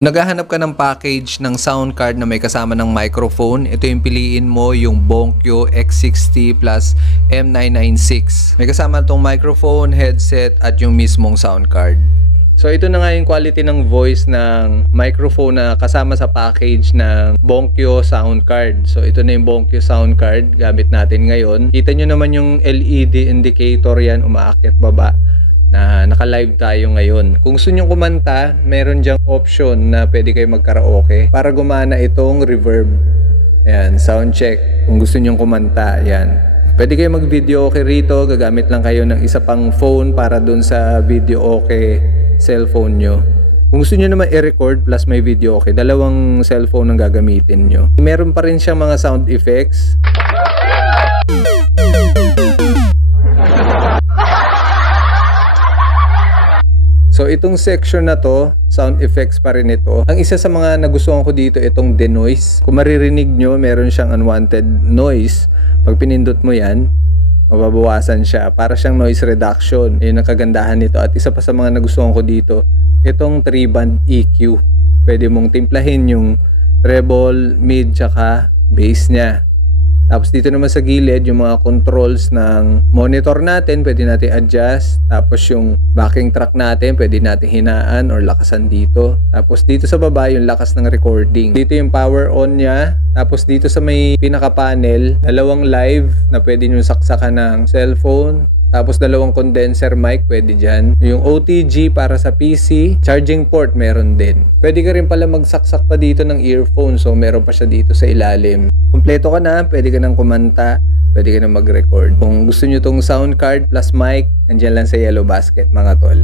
Naghahanap ka ng package ng sound card na may kasama ng microphone. Ito yung piliin mo, yung Bonkyo X60 plus M996. May kasama itong microphone, headset at yung mismong sound card. So ito na nga yung quality ng voice ng microphone na kasama sa package ng Bonkyo sound card. So ito na yung Bonkyo sound card gamit natin ngayon. Kita nyo naman yung LED indicator yan, umaakyat baba, na naka-live tayo ngayon. Kung gusto nyo kumanta, meron dyang option na pwede kayo mag-karaoke para gumana itong reverb. Ayan, sound check. Kung gusto nyo kumanta, ayan. Pwede kayo mag-video okay rito. Gagamit lang kayo ng isa pang phone para dun sa video okay cellphone nyo. Kung gusto nyo naman i-record plus may video okay, dalawang cellphone ang gagamitin nyo. Meron pa rin siyang mga sound effects. So itong section na to, sound effects pa rin ito. Ang isa sa mga nagustuhan ko dito, itong denoise. Kung maririnig nyo, meron siyang unwanted noise. Pag pinindot mo yan, mababawasan siya. Para siyang noise reduction. Yun ang kagandahan nito. At isa pa sa mga nagustuhan ko dito, itong 3-band EQ. Pwede mong timplahin yung treble, mid, tsaka bass niya. Tapos dito naman sa gilid, yung mga controls ng monitor natin, pwede natin adjust. Tapos yung backing track natin, pwede natin hinaan or lakasan dito. Tapos dito sa baba, yung lakas ng recording. Dito yung power on niya. Tapos dito sa may pinaka panel, dalawang live na pwede nyo saksakan ng cellphone. Tapos dalawang condenser mic, pwede dyan. Yung OTG para sa PC, charging port meron din. Pwede ka rin pala magsaksak pa dito ng earphone, so meron pa siya dito sa ilalim. Kompleto ka na, pwede ka nang kumanta, pwede ka nang mag-record. Kung gusto nyo tong sound card plus mic, nandiyan lang sa yellow basket mga tol.